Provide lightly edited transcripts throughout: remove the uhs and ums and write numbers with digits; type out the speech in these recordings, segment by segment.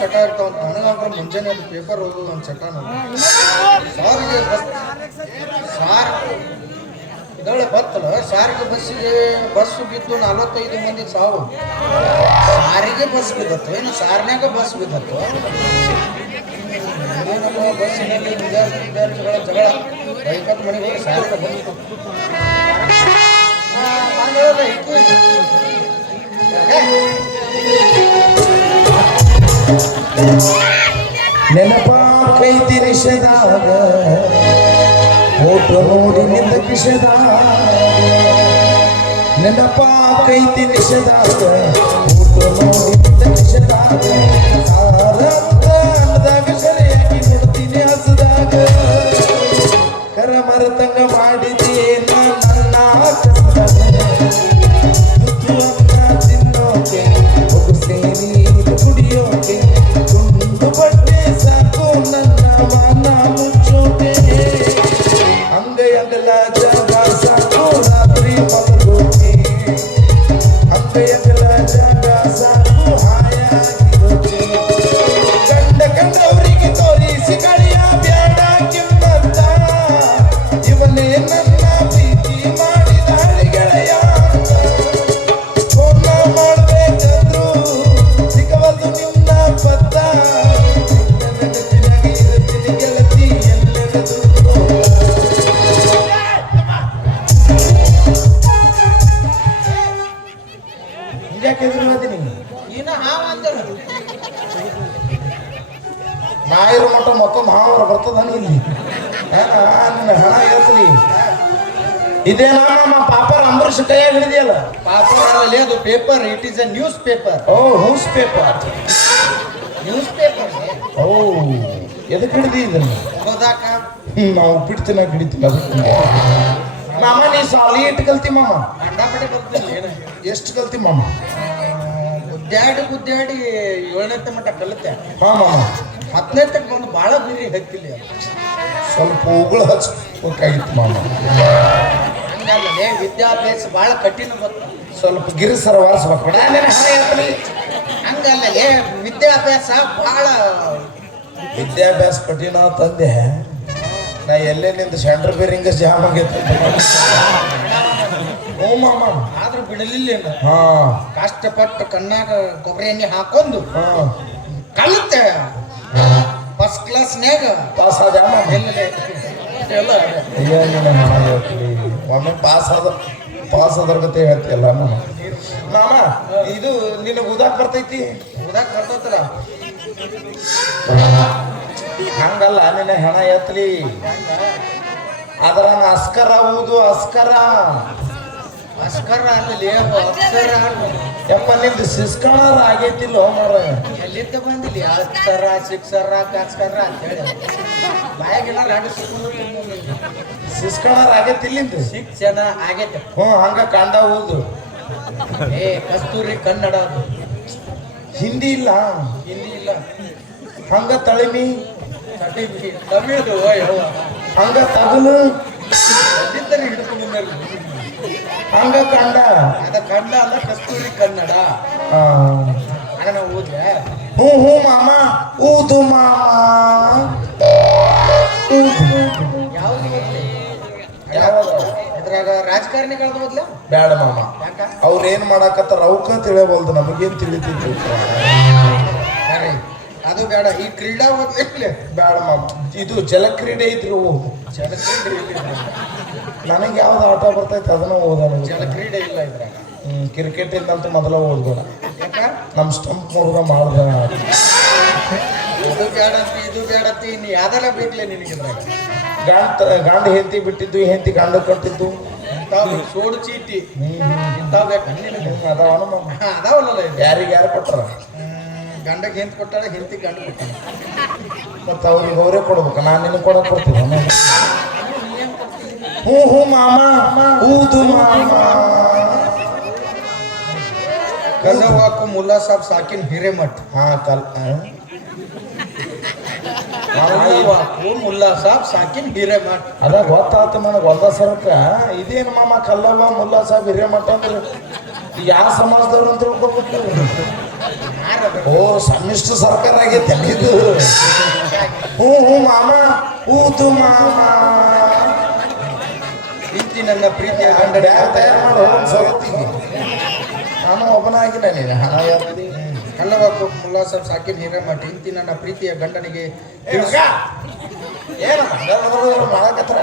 ಚಟ ಇರ್ತಾವ ನನಗಾದ್ರೆ ಮುಂಜಾನೆ ಅದು ಪೇಪರ್ ಓದೋದು ಒಂದು ಚಟ ಸಾರಿಗೆ ಸಾರ್ ಇದೊಳ್ಳೆ ಬತ್ತಲ್ಲ ಸಾರಿಗೆ ಬಸ್ಸು ಬಿದ್ದು 45 ಮಂದಿ ಸಾವು ಸಾರಿಗೆ ಬಸ್ ಬಿದ್ದತ್ತು ಏನು ಸಾರಿನಾಗ ಬಸ್ ಬಿದ್ದತ್ತು ಏನಪ್ಪ ಬಸ್ಸಿನಲ್ಲಿ ವಿದ್ಯಾರ್ಥಿಗಳ ಜಗಳ ಬೈಕತ್ ಮನೆಗೆ ಹೋಗಿ ಸಾರಿಗೆ ಬಂದಿತ್ತು ನೆನಪಾಕೈತಿ ನಿಷೇಧಾಗ ಫೋಟೋ ನೋಡಿ ನಿಂದ ಕಿಶೆದಾಗ ನೆನಪಾಕೈತಿ ನಿಷೇಧಾಗ ಫೋಟೋ ನೋಡಿ ನಿಂದ ಕಿಶೆದಾಗ ಸಾರಂತ ಅನ್ನದಾಗ ಸರಿಯಾಗಿ ನೋಡ್ತೀನಿ ಹಸದಾಗ ಕರ ಮರತಂಗ ಮಾಡಿದೇನ ನನ್ನ ತಿನ್ನೋಕೆ ಒಬ್ಬ ಸೇರಿ ಕುಡಿಯೋಕೆ ತುಂಡು ಬಟ್ಟೆ ಸಾಕು ನನ್ನ ಮಾನ ಮುಚ್ಚೋಕೆ ಅಂಗೈಯಗಲ ಜಾಗ ಸಾಕು ರಾತ್ರಿ ಮಲಗೋಕೆ ಅಂಗೈಯಗಲ ಜಾಗ ಸಾಕು ಹಾಯಾಗಿರೋಕೆ ಕಂಡವರಿಗೆ ತೋರಿಸಿ ಕಳಿಯ ಬ್ಯಾಡ ಕಿಮ್ಮತ್ತ ಇವನೇ ನನ್ನ ಪ್ರೀತಿ ಮಾಡಿದ ಗೆಳೆಯ ಫೋನ ಮಾಡ್ಬೇಕಂದ್ರು ಸಿಗವದು ನಿನ್ನ ಪತ್ತ ನೆನಪಿನಾಗಿ ಇರುತ್ತೀನಿ ಗೆಳತಿ ಎಲ್ಲೆಡೆದು ಯಾಕೆ ಎದುರು ಇನ್ನ ಹಾವ ಅಂದರು ನಾಯಿರ ಮಟ್ಟ ಮತ್ತೊಂದು ಹಾವರ ಬರ್ತದ ಇಲ್ಲಿ ನಿನ್ನ ಹಣ ಹೇಳ್ತೀನಿ ಇದೇನಾ ನಮ್ಮ ಪಾಪರ್ ಅಂಬರೀಷ್ ಕೈಯಾಗ ಹಿಡಿದಿಯಲ್ಲ ಪಾಪರ್ ಅದು paper it is a newspaper ಓ ನ್ಯೂಸ್ ಪೇಪರ್ ಓ ಎದಕ್ಕೆ ಹಿಡಿದಿ ಇದನ್ನು ಓದಾಕ ನಾವು ಉಪ್ಪಿಟ್ಟು ತಿನ್ನಕ್ಕೆ ಹಿಡಿತೀವಿ ಅದಕ್ಕೆ ಮಾಮ ನೀ ಸಾಲಿ ಇಟ್ಟು ಕಲ್ತಿ ಮಾಮ ಅಂಡಾಪಟ್ಟೆ ಬರ್ತಿಲ್ಲ ಎಷ್ಟು ಕಲ್ತಿ ಮಾಮ ಗುದ್ದಾಡಿ 7ನೇ ಮಟ್ಟ ಕಲಿತೆ ಹಾ ಮಾಮ 10ನೇ ತಕ್ಕ ಬಂದು ಭಾಳ ಬೀರಿ ಹತ್ತಿಲ್ಲ ಸ್ವಲ್ಪ ಉಗುಳು ಹಚ್ಬೇಕಾಗಿತ್ತು ಮಾಮ ಹಂಗಲ್ಲೇ ವಿದ್ಯಾಭ್ಯಾಸ ಭಾಳ ಕಠಿಣ ಬರ್ತದೆ ಸ್ವಲ್ಪ ಗಿರಿಸರ ವಾರಿಸ್ಬೇಕು ಹಂಗಲ್ಲೇ ವಿದ್ಯಾಭ್ಯಾಸ ಭಾಳ ವಿದ್ಯಾಭ್ಯಾಸ ಕಠಿಣ ತಂದೆ ನಾ ಎಲ್ಲೇ ನಿಂದು ಸೆಂಟ್ರ್ ಬೇರಿಂಗ ಜಾಮ್ ಆಗೈತೆ ಹ್ಞೂ ಮಾಮ ಆದ್ರೂ ಬಿಡಲಿಲ್ಲ ಹಾ ಕಷ್ಟಪಟ್ಟು ಕಣ್ಣಾಗ ಕೊಬ್ಬರಿ ಎಣ್ಣೆ ಹಾಕೊಂಡು ಹಾ ಕಲಿತೆ ಫಸ್ಟ್ ಕ್ಲಾಸ್ನ್ಯಾಗ ಪಾಸ್ ಆದ ಮಾಮ ಎಲ್ಲ ಒಮ್ಮೆ ಪಾಸ್ ಆದ್ರ ಗತೆ ಹೇಳ್ತಿಯಲ್ಲ ಮಾಮ ಮಾಮ ಇದು ನಿನಗೆ ಉದಾಕ್ ಬರ್ತೈತಿ ಓದಾಕ್ ಬರ್ತೈತಲ್ಲ ಹಂಗಲ್ಲ ನಿನ್ನ ಹೆಣ ಎತ್ತಲಿ ಅದರ ಅಸ್ಕರ ಊದು ಅಸ್ಕರ ಅಸ್ಕರ ಅಲ್ಲಿ ಅಕ್ಷರ ಯಪ್ಪ ನಿಂದು ಸಿಸ್ಕಣರ ಆಗೈತಿಲ್ಲ ಮರ ಎಲ್ಲಿದ್ದ ಬಂದಿಲ್ಲ ಅಕ್ಷರ ಶಿಕ್ಷರ ಕಸ್ಕರ ಅಂತ ಹೇಳಿ ಬಾಯಾಗೆಲ್ಲ ರಾಡು ಸಿಸ್ಕಣರ ಆಗೈತಿಲ್ಲಿಂದು ಶಿಕ್ಷಣ ಆಗೈತೆ ಹ್ಞೂ ಹಂಗ ಕಂಡ ಊದು ಕಸ್ತೂರಿ ಕನ್ನಡ ಅದು ಹಿಂದಿ ಇಲ್ಲ ಹಿಂದಿ ಇಲ್ಲ ಹಂಗ ತಳಿಮಿ ತಮಿಳು ಹಂಗ ತಗಲು ಎಲ್ಲಿದ್ದರೆ ಹಿಡ್ಕೊಂಡು ಹಂಗ ಕಂಡ ಅದ ಕನ್ನಡ ಅಲ್ಲ ಕಸ್ತೂರಿ ಕನ್ನಡ ಅಣ್ಣ ನಾವು ಓದ್ಲೆ ಹ್ಞೂ ಹ್ಞೂ ಮಾಮ ಊದು ಮಾಮ ಊದು ಯಾವ್ದು ಓದ್ಲಿ ಯಾವಾಗ ಇದ್ರಾಗ ರಾಜಕಾರಣಿಗಳದ್ದು ಓದ್ಲ ಬೇಡ ಮಾಮ ಯಾಕ ಅವ್ರ ಏನ್ ಮಾಡಾಕತ್ತಾರ ಅವಕ್ಕ ತಿಳಿಯಬಲ್ದು ನಮಗೇನ್ ತಿಳಿತಿತ್ತು ಸರಿ ಅದು ಬೇಡ ಈ ಕ್ರೀಡಾ ಓದ್ಲಿಕ್ಕೆ ಬೇಡ ಮಾಮ ಇದು ಜಲಕ್ರೀಡೆ ಇದ್ರು ಓದು ನನಗೆ ಯಾವ್ದು ಆಟ ಬರ್ತೈತೆ ಅದನ್ನ ಓದೋಣ ಜಲಕ್ರೀಡೆ ಇಲ್ಲ ಇದ್ರಾಗ ಕ್ರಿಕೆಟ್ ಇಂದಂತೂ ಮೊದಲ ಓದ್ಬೇಡ ಯಾಕ ನಮ್ ಸ್ಟಂಪ್ ಮುರುಗ ಮಾಡ್ದ ಅದು ಬೇಡಂತಿ ಇದು ಬೇಡಂತಿ ಇನ್ನು ಯಾವ್ದಾರ ಬೇಕಲೇ ನಿನಗೆ ಗಂಡ ಹೆಂಡತಿ ಬಿಟ್ಟಿದ್ದು ಹೆಂಡತಿ ಗಂಡ ಕಟ್ಟಿದ್ದು ಇಂಥವು ಸೋಡು ಚೀಟಿ ಇಂಥವು ಬೇಕು ನಿನಗೆ ಅದಾವನ ಮಾಮ ಅದಾವಲ್ಲ ಇದು ಯಾರಿಗೆ ಯಾರು ಕೊಟ್ಟಾರ ಗಂಡಗೆ ಹೆಂತ ಕೊಟ್ಟಾಳ ಹೆಂಡತಿ ಗಂಡ ಕೊಟ್ಟಾಳ ಮತ್ತ ಅವ್ರಿಗೆ ಅವರೇ ಕೊಡ್ಬೇಕು ನಾನು ನಿನಗೆ ಕೊಡಕ್ ಕೊಡ್ತೀನಿ ಹ್ಞೂ ಹ್ಞೂ ಮಾಮ ಊದು ಮಾಮ ಕಜವಾಕು ಮುಲ್ಲಾ ಸಾಬ್ ಸಾಕಿನ್ ಹಿರೇಮಠ್ ಹಾ ಕಲ್ ಕಜವಾಕು ಮುಲ್ಲಾ ಸಾಬ್ ಸಾಕಿನ್ ಹಿರೇಮಠ್ ಅದ ಗೊತ್ತಾಯ್ತು ನನಗೆ ಒಂದ ಸರಕ ಇದೇನು ಮಾಮ ಕಲ್ಲವ ಮುಲ್ಲಾ ಸಾಬ್ ಹಿರೇಮಠ ಅಂದ್ರೆ ಯಾವ ಸಮಾಜದವ್ರು ಅಂತ ತಿಳ್ಕೊಬೇಕು ಓ ಸಮ್ಮಿಶ್ರ ಸರ್ಕಾರ ಆಗೈತೆ ಇದು. ಹ್ಞೂ ಹ್ಞೂ ಮಾಮ ಹೂತು ಮಾಮ ಇಂತಿ ನನ್ನ ಪ್ರೀತಿಯ ಗಂಡ ಬ್ಯಾಗ್ ತಯಾರು ಮಾಡು ಸಗತ್ತಿಗೆ. ನಾನು ಒಬ್ಬನಾಗಿಲ್ಲ ನೀನು ಹಣ ಯಾವ್ದು ಕಲ್ಲವ ಕೊಟ್ಟು ಮುಲ್ಲಾ ಸಾಬ್ ಸಾಕಿನ ಹಿರೇಮಠ ಇಂತಿ ನನ್ನ ಪ್ರೀತಿಯ ಗಂಡನಿಗೆ ಮಾಡಕತ್ರ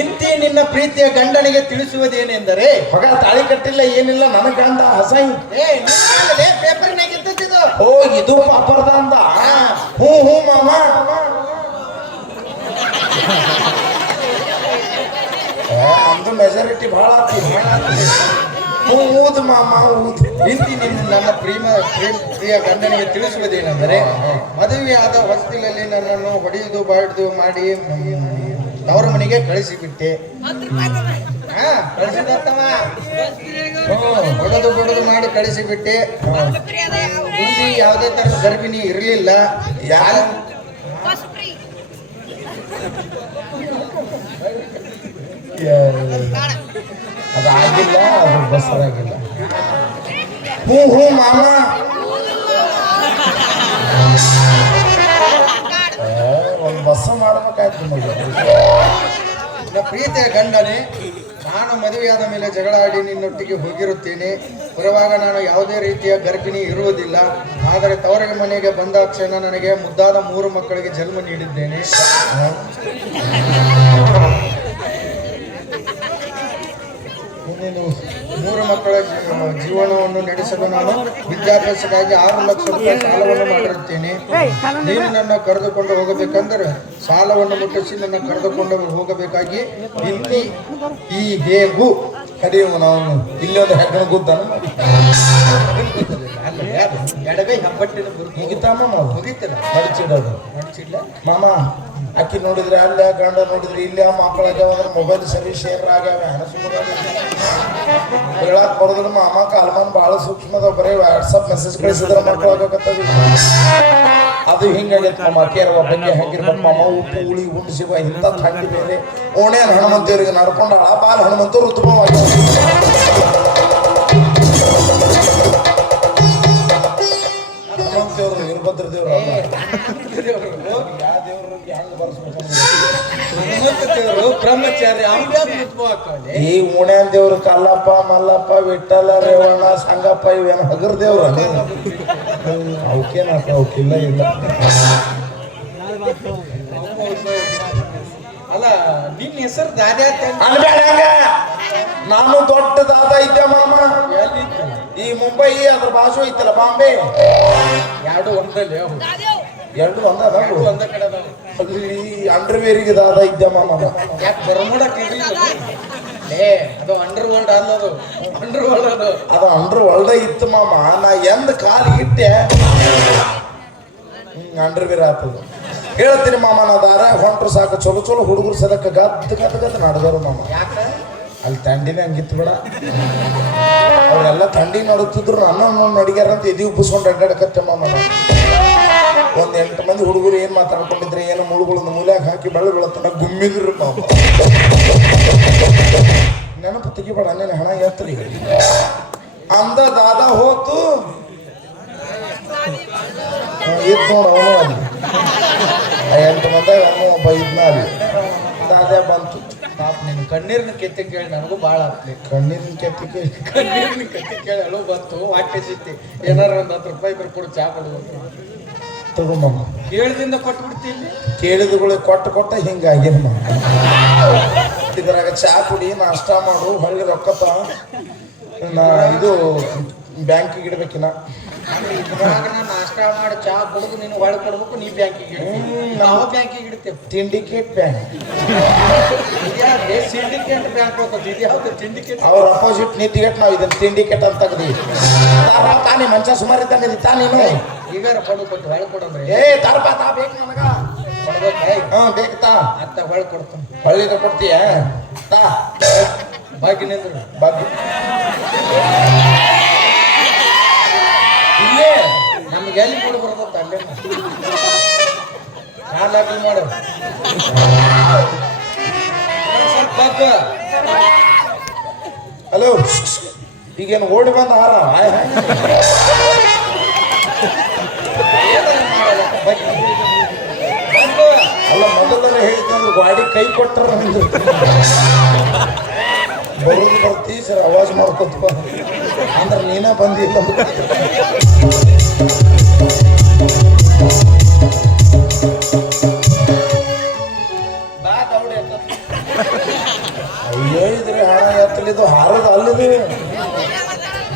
ಇಂತಿ ನಿನ್ನ ಪ್ರೀತಿಯ ಗಂಡನಿಗೆ ತಿಳಿಸುವುದೇನೆಂದರೆ ಮಗ ತಾಳಿ ಕಟ್ಟಿಲ್ಲ ಏನಿಲ್ಲ ನನಗೆ ಗಂಡ ಹಸೈ. ಪೇಪರ್ನಾಗ ಇದ್ದದ್ದು ಓ ಇದು ಪಾಪರ್ದ ಅಂದ. ಹ್ಞೂ ಹ್ಞೂ ಮಾಮ ನಮ್ದು ಮೆಜಾರಿಟಿ ಭಾಳ ಆಗ್ತದೆ. ಹ್ಞೂ ಊದು ಮಾಮ ಊದು. ಇಂತಿ ನನ್ನ ಪ್ರಿಯ ಗಂಡನಿಗೆ ತಿಳಿಸುವುದೇನೆಂದರೆ ಮದುವೆಯಾದ ಹೊಸ್ತಿಲಲ್ಲಿ ನನ್ನನ್ನು ಹೊಡೆಯುವುದು ಬಾಡುದು ಮಾಡಿ ತವರ ಮನೆಗೆ ಕಳಿಸಿಬಿಟ್ಟೆ. ಕಳಿಸಿದತ್ತವ ಹೊಡೆದು ಮಾಡಿ ಕಳಿಸಿಬಿಟ್ಟೆ. ಇಲ್ಲಿ ಯಾವುದೇ ತರದ ಗರ್ಭಿಣಿ ಇರಲಿಲ್ಲ. ಅದು ಆಗಿಲ್ಲ, ಅದು ಬಸರಾಗಿಲ್ಲ. ಹ್ಞೂ ಹ್ಞೂ ಮಾಮ ಒಂದು ಬಸ್ಸ ಮಾಡ್ಬೇಕಾಯ್ತು ನಿಮಗೆ. ನನ್ನ ಪ್ರೀತಿಯ ಗಂಡನೇ, ನಾನು ಮದುವೆಯಾದ ಮೇಲೆ ಜಗಳಾಡಿ ನಿನ್ನೊಟ್ಟಿಗೆ ಹೋಗಿರುತ್ತೇನೆ. ಬರುವಾಗ ನಾನು ಯಾವುದೇ ರೀತಿಯ ಗರ್ಭಿಣಿ ಇರುವುದಿಲ್ಲ. ಆದರೆ ತವರಿಗೆ ಮನೆಗೆ ಬಂದ ಕ್ಷಣ ನನಗೆ ಮುದ್ದಾದ 3 ಮಕ್ಕಳಿಗೆ ಜನ್ಮ ನೀಡಿದ್ದೇನೆ. ನೀನು 3 ಮಕ್ಕಳ ಜೀವನವನ್ನು ನಡೆಸಲು ನಾನು ವಿದ್ಯಾಭ್ಯಾಸಕ್ಕಾಗಿ 6 ಲಕ್ಷ ರೂಪಾಯಿ ಸಾಲವನ್ನು ಮಾಡಿರುತ್ತೇನೆ. ನೀನು ನನ್ನ ಕರೆದುಕೊಂಡು ಹೋಗಬೇಕಂದ್ರೆ ಸಾಲವನ್ನು ಮುಟ್ಟಿಸಿ ನನ್ನ ಕರೆದುಕೊಂಡು ಹೋಗಬೇಕಾಗಿ ಇಂತಿ ಈ ಹೇಗೂ ಕಡಿಯುವ ನಾವು ಇಲ್ಲೊಂದು ಹೆಗ್ಗಣ ಗುದ್ದಾನ ಎಡಗೈ ಹಬ್ಬಟ್ಟಿನ ಮುಗಿತಾಮ ಮುಗಿತಿಲ್ಲ ಮಡಿಚಿಡೋದು ನಡಿಸಿಲ್ಲ. ಮಾಮ ಅಕ್ಕಿ ನೋಡಿದ್ರೆ ಅಲ್ಲೇ ಗಂಡ ನೋಡಿದ್ರೆ ಇಲ್ಲೇ ಮಕ್ಕಳಾಗ್ಯಾವ ಅಂದ್ರೆ ಮೊಬೈಲ್ ಸರ್ವಿಸ್ ಶೇರ್ ಆಗ್ಯಾವ. ಹೇಳಕ್ ಬರೋದ್ರ ಮಾಮ ಕಾಲ್ಮಾನ್ ಭಾಳ ಸೂಕ್ಷ್ಮದ ಬರೀ ವಾಟ್ಸಪ್ ಮೆಸೇಜ್ ಕಳಿಸಿದ್ರೆ ಮಕ್ಕಳು ಆಗಕತ್ತದ. ಅದು ಹಿಂಗಾಗೈತೆ ಮಾಮ. ಕೇರವ ಬಗ್ಗೆ ಹೆಂಗಿರ್ಬೇಕು ಮಾಮ. ಉಪ್ಪು ಹುಳಿ ಉಂಡಿಸಿವ ಇಂಥ ಥಂಡಿ ಬೇರೆ ಓಣೇನ್ ಹನುಮಂತೇವ್ರಿಗೆ ನಡ್ಕೊಂಡಾಳ ಬಾಲ್ ಹನುಮಂತವ್ರು ಋತುಭವ ಹನುಮಂತೇವ್ರು ವೀರಭದ್ರ ದೇವ್ರು ಬ್ರಹ್ಮಚಾರಿ ಈ ಉಣ್ಯಾನ್ ದೇವ್ರು ಕಲ್ಲಪ್ಪ ಮಲ್ಲಪ್ಪ ವಿಠಲ ರೇವಣ್ಣ ಸಂಗಪ್ಪ ಇವೇನು ಹಗರ್ ದೇವ್ರು ಅವಕ್ಕೇನ ಅವಕ್ಕಿಲ್ಲ ಇಲ್ಲ. ಅಲ್ಲ ನಿನ್ನ ಹೆಸರು ದಾದ ಅನ್ಬೇಡ ಹಂಗ. ನಾನು ದೊಡ್ಡ ದಾದ ಇದ್ದೆ ಮಾಮ. ಈ ಮುಂಬೈ ಅದ್ರ ಬಾಜು ಐತಲ್ಲ ಬಾಂಬೆ. ಎರಡು ಒಂದಲ್ಲಿ ಎರಡು ಒಂದ ಒಂದ ಕಡೆ ಅಲ್ಲಿ ಅಂಡರ್ವೇರಿಗೆ ದಾದ ಇದ್ದೆ ಮಾಮ. ಯಾಕೆ ಬರಮೂಡಕ್ಕೆ ಅದು ಅಂಡರ್ ವರ್ಲ್ಡ್ ಅನ್ನೋದು ಅಂಡರ್ ವರ್ಲ್ಡ್ ಅದು ಅಂಡರ್ ವರ್ಲ್ಡ್ ಇತ್ತು ಮಾಮ. ನಾ ಎಂದ ಕಾಲು ಇಟ್ಟೆ ಅಂಡರ್ವೇರ್ ಆಗ್ತದ. ಹೇಳ್ತೀನಿ ಮಾಮ, ನಾ ದಾರ ಹೊಂಟ್ರು ಸಾಕು ಚಲೋ ಚಲೋ ಹುಡುಗರು ಸದಕ್ಕೆ ಗದ್ದು ನಡೆದವರು ಮಾಮ. ಅಲ್ಲಿ ತಂಡಿನೇ ಹಂಗಿತ್ತು ಬೇಡ. ಅವರೆಲ್ಲ ತಂಡಿ ನಡುತ್ತಿದ್ರು ನನ್ನ ನಡಿಗ್ಯಾರ ಅಂತ ಎದಿ ಉಬ್ಬಿಸ್ಕೊಂಡು ಅಡ್ಡಾಡಕತ್ತೆ ಮಾಮ. ಒಂದ್ 8 ಮಂದಿ ಹುಡುಗರು ಏನ್ ಮಾತಾಡ್ಕೊಂಡಿದ್ರೆ ಏನೋ ಮುಳುಗಳನ್ನ ಮೂಲ್ಯಾಗ ಹಾಕಿ ಬೆಳೆ ಬೆಳತನ ಗುಮ್ಮಿದ್ರು ಮಾಮ. ನೆನಪು ತೆಗಿಬೇಡ, ನೀನು ಹಣ ಎತ್ತರಿ ಅಂದ ದಾದ ಹೋತು ಇದ್ ನೋಡ ಅವನು ಅಲ್ಲಿ 8 ಮಂದಿ ಅವನು ಒಬ್ಬ ಇದ್ನ ಅಲ್ಲಿ ದಾದ ಬಂತು. ಪಾಪ ನಿನ್ನ ಕಣ್ಣೀರಿನ ಕೆತ್ತಿ ಕೇಳಿ ನನಗೂ ಭಾಳ ಆಗ್ತದೆ. ಕಣ್ಣೀರಿನ ಕೆತ್ತಿಗೆ ಕಣ್ಣೀರಿನ ಕೆತ್ತಿ ಕೇಳಿ ಅಳು ಬಂತು. ವಾಕ್ಯ ಸಿತ್ತಿ ಏನಾರ ಒಂದು 10 ರೂಪಾಯಿ ಇದ್ರೆ ಕೊಡು, ಚಾ ಕೊಡ್ಬೇಕು ತಗೊಂಬಮ್ಮ. ಕೇಳಿದಿಂದ ಕೊಟ್ಟು ಬಿಡ್ತೀನಿ. ಕೇಳಿದಗಳು ಕೊಟ್ಟ ಹಿಂಗಾಗಿನ ಮಾಮ. ಇದ್ರಾಗ ಚಾ ಕುಡಿ, ನಾಷ್ಟ ಮಾಡು, ಹೊಳ್ಳಿ ರೊಕ್ಕತ್ತ ನಾ ಇದು ಬ್ಯಾಂಕಿಗೆ ಇಡ್ಬೇಕಿನ. ನಾಷ್ಟ ಮಾಡಿ ಚಾ ಕುಡಿದು ನೀನು ಹೊಳೆ ಕೊಡ್ಬೇಕು, ನೀ ಬ್ಯಾಂಕಿಗೆ ನಾವು ಬ್ಯಾಂಕಿಗೆ ಇಡ್ತೇವೆ. Syndicate bank. ಸಿಂಡಿಕೇಟ್ ಬ್ಯಾಂಕ್ ಹೋಗ್ತದೆ. ಇದು ಯಾವ್ದು ಸಿಂಡಿಕೇಟ್? ಅವ್ರ ಅಪೋಸಿಟ್ ನಿಂತಿಗೆಟ್ ನಾವು ಇದನ್ನ ಸಿಂಡಿಕೇಟ್ ಅಂತ ತೆಗ್ದಿ ತಾನೇ ಮಂಚ ಸುಮಾರು ಇದ್ದಂಗೆ ತಾನೇನು ಈಗ ಕೊಡು ಕೊಟ್ಟು ಹೊಳೆ ಕೊಡಂದ್ರೆ ತಾರಪ್ಪ ತಾ ಬೇಕು ನನಗ ಕೊಡ್ಬೇಕು. ಬೇಕು ತಾ ಅತ್ತ ಹೊಳೆ ಕೊಡ್ತಾನೆ. ಹೊಳ್ಳಿದ ಕೊಡ್ತೀಯ ತಾ ಬಾಗಿ ನಿಂದ್ರು ಬಾಗಿ ಇಲ್ಲೇ ನಮ್ಗೆ ಎಲ್ಲಿ ಕೊಡು ಬರ್ತದ ಅಲ್ಲೇ ಕಾಲಾಗಿ ಮಾಡು. ಸ್ವಲ್ಪ ಹಲೋ ಈಗೇನು ಓಡಿ ಬಂದ ಹಾರ ಕೈ ಕೊಟ್ಟರ ಬರೋದು ಬರ್ತಿ ಸರ್ ಅವಾಜ್ ಮಾಡ್ಕೊತ ಅಂದ್ರೆ ನೀನ ಬಂದಿಲ್ಲ ಅಯ್ಯೋ ಇದ್ರೆ ಹಾರ ಎತ್ತಲಿದ್ದು ಹಾರದ ಅಲ್ಲಿದು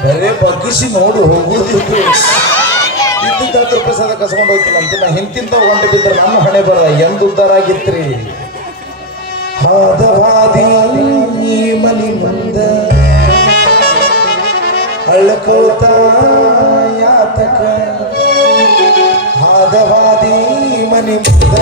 ಬರೇ ಬಗ್ಗಿಸಿ ನೋಡಿ ಹೋಗುದು ಇದ್ದಿದ್ದ 10 ರೂಪಾಯಿ ಸದ ಕಸ್ಕೊಂಡು ಹೋಯ್ತಿಲ್ಲ ಅಂತ ನಾ ಹಿಂತಿಂತ ಹೊಂಟೆ ಬಿದ್ದರೆ ನಮ್ಮ ಹಣೆ ಬರ ಎಂದು ಉದ್ಧಾರ ಆಗಿತ್ರಿ ಹಾದವಾದಿ ಈ ಮನಿ ಮುಂದ ಅಳ್ಕೋತ ಯಾತಕ ಹಾದವಾದಿ ಮನಿ ಮುಂದ